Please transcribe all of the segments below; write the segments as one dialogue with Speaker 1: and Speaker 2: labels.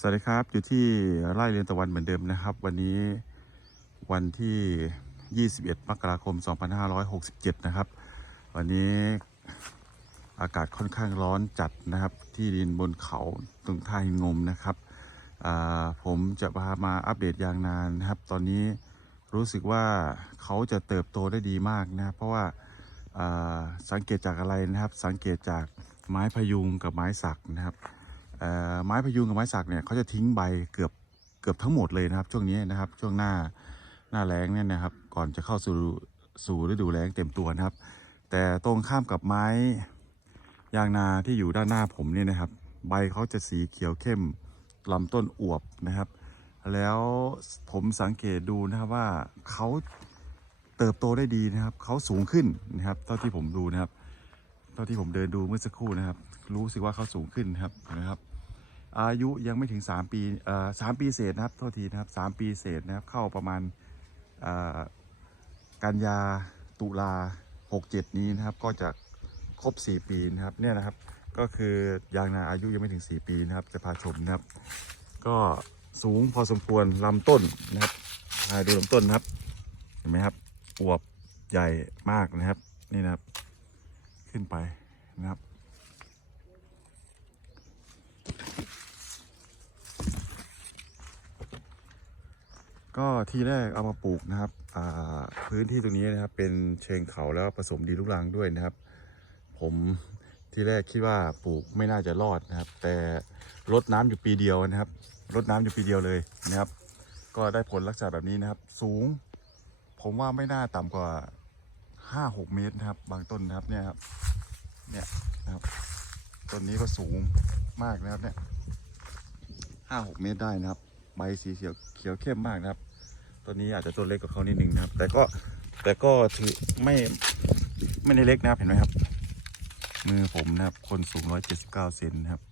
Speaker 1: สวัสดีครับ อยู่ที่ไร่เรียนตะวันเหมือนเดิมนะครับ วันนี้วันที่ 21 มกราคม 2567 นะครับ วันนี้อากาศค่อนข้างร้อนจัดนะครับ ที่ดินบนเขาตรงท่าหินงมนะครับ ผมจะพามาอัปเดตยางนานนะครับ ตอนนี้รู้สึกว่าเขาจะเติบโตได้ดีมากนะครับ เพราะว่าสังเกตจากอะไรนะครับ สังเกตจากไม้พยุงกับไม้สักนะครับ ไม้พยุงกับไม้สักเนี่ยเขาจะทิ้งใบเกือบเกือบทั้งหมดเลยนะครับ ช่วงนี้นะครับช่วงหน้าหน้าแล้งเนี่ยนะครับ ก่อนจะเข้าสู่สู่ฤดูแล้งเต็มตัวนะครับ แต่ตรงข้ามกับไม้ยางนาที่อยู่ด้านหน้าผมเนี่ยนะครับ ใบเขาจะสีเขียวเข้มลำต้นอวบนะครับ แล้วผมสังเกตดูนะครับว่าเขาเติบโตได้ดีนะครับเขาสูงขึ้นนะครับเท่าที่ผมดูนะครับ เท่าที่ผมเดินดูเมื่อสักครู่นะครับ รู้สึกว่าเขาสูงขึ้นนะครับนะครับ อายุยังไม่ถึง 3 ปีเอ่อสามปีเศษนะครับโทษทีนะครับสามปีเศษนะครับ เข้าประมาณกันยาตุลาหกเจ็ดนี้นะครับ ก็จะครบ 4 ปีนะครับเนี่ยนะครับ ก็คือยางนาอายุยังไม่ถึง 4 ปีนะครับ จะพาชมนะครับ ก็สูงพอสมควรลำต้นนะครับดูลำต้นนะครับ เห็นไหมครับอวบใหญ่มากนะครับ นี่นะครับ ขึ้นไปนะครับ ก็ที่แรกเอามาปลูกนะครับพื้นที่ตรงนี้นะครับ เป็นเชิงเขาแล้วผสมดินลูกรังด้วยนะครับ ผมที่แรกคิดว่าปลูกไม่น่าจะรอดนะครับ แต่รดน้ำอยู่ปีเดียวนะครับรดน้ำอยู่ปีเดียวเลยนะครับ ก็ได้ผลลักษณะแบบนี้นะครับ สูง ผมว่าไม่น่าต่ำกว่าห้าหกเมตรนะครับ บางต้นนะครับเนี่ยครับเนี่ยนะครับต้นนี้ก็สูงมากนะครับเนี่ยห้าหกเมตรได้นะครับ ใบสีเขียวเขียวเข้มมากนะครับ ต้นนี้อาจจะต้นเล็กกว่าเขานิดนึงนะครับ แต่ก็แต่ก็ถือไม่ไม่ได้เล็กนะครับเห็นไหมครับ มือผมนะครับ คนสูงร้อยเจ็ดสิบเก้าเซนนะครับ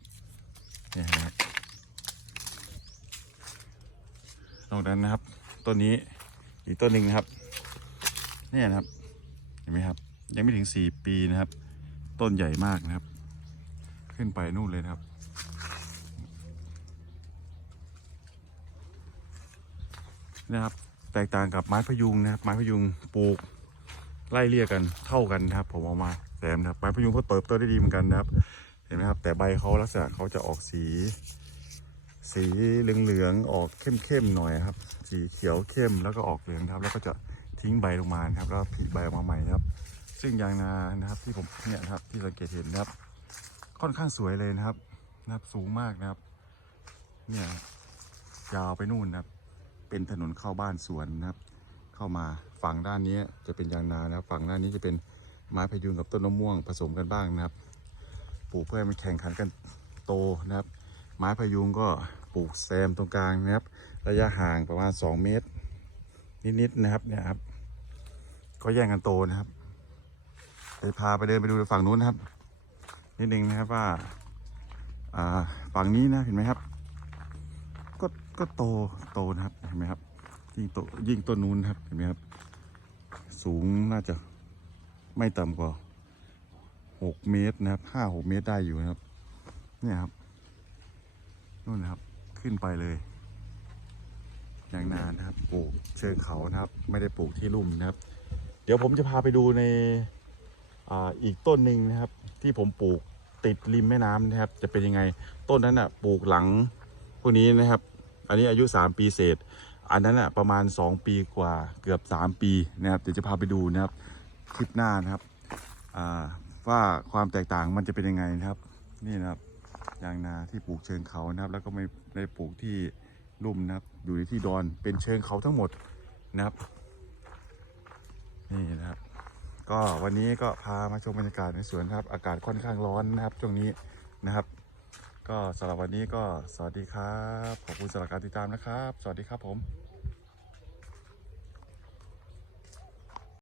Speaker 1: เนี่ยนะครับนอกนั้นนะครับต้นนี้อีกต้นหนึ่งนะครับนี่นะครับ เห็นไหมครับ ยังไม่ถึงสี่ปีนะครับ ต้นใหญ่มากนะครับ ขึ้นไปนู่นเลยนะครับนะครับ แตกต่างกับไม้พยุงนะครับ ไม้พยุงปลูกไล่เลี่ยกันเท่ากันนะครับ ผมเอามาแซมนะครับไม้พยุงเขาเติบโตได้ดีเหมือนกันนะครับ เห็นไหมครับ แต่ใบเขาลักษณะเขาจะออกสี สีเหลืองๆออกเข้มๆหน่อยครับ สีเขียวเข้มแล้วก็ออกเหลืองครับ แล้วก็จะทิ้งใบลงมาครับ แล้วผลิใบออกมาใหม่ครับ ซึ่งยางนานะครับที่ผมเนี่ยครับที่สังเกตเห็นนะครับ ค่อนข้างสวยเลยนะครับนะครับสูงมากนะครับ เนี่ยยาวไปนู่นนะครับ เป็นถนนเข้าบ้านสวนนะครับ เข้ามาฝั่งด้านนี้จะเป็นยางนานะครับ ฝั่งด้านนี้จะเป็นไม้พยุงกับต้นมะม่วงผสมกันบ้างนะครับ ปลูกเพื่อให้มันแข่งขันกันโตนะครับ ไม้พยุงก็ปลูกแซมตรงกลางนะครับ ระยะห่างประมาณ 2 เมตร นิดๆนะครับเนี่ยครับก็แย่งกันโตนะครับเดี๋ยวพาไปเดินไปดูฝั่งนู้นนะครับ นิดนึงนะครับว่าฝั่งนี้นะเห็นไหมครับ ก็โตโตนะครับเห็นไหมครับ ยิ่งโตยิ่งต้นนู้นครับเห็นไหมครับ สูงน่าจะไม่ต่ำกว่าหกเมตรนะครับห้าหกเมตรได้อยู่นะครับ เนี่ยครับนู่นนะครับขึ้นไปเลยอย่างนานนะครับปลูกเชิงเขานะครับ ไม่ได้ปลูกที่ลุ่มนะครับ เดี๋ยวผมจะพาไปดูในอ่าอีกต้นหนึ่งนะครับ ที่ผมปลูกติดริมแม่น้ำนะครับ จะเป็นยังไงต้นนั้นอะปลูกหลังพวกนี้นะครับ อันนี้อายุ 3 ปีเศษ อันนั้นอะประมาณ 2 ปีกว่าเกือบ 3 ปีนะครับเดี๋ยวจะพาไปดูนะครับคลิปหน้านะครับว่าความแตกต่างมันจะเป็นยังไงนะครับ นี่นะครับยางนาที่ปลูกเชิงเขานะครับ แล้วก็ไม่ได้ปลูกที่ลุ่มนะครับ อยู่ในที่ดอนเป็นเชิงเขาทั้งหมดนะครับ นี่นะครับ ก็วันนี้ก็พามาชมบรรยากาศในสวนครับ อากาศค่อนข้างร้อนนะครับช่วงนี้นะครับ ก็สำหรับวันนี้ก็สวัสดีครับ ขอบคุณสำหรับการติดตามนะครับ สวัสดีครับผม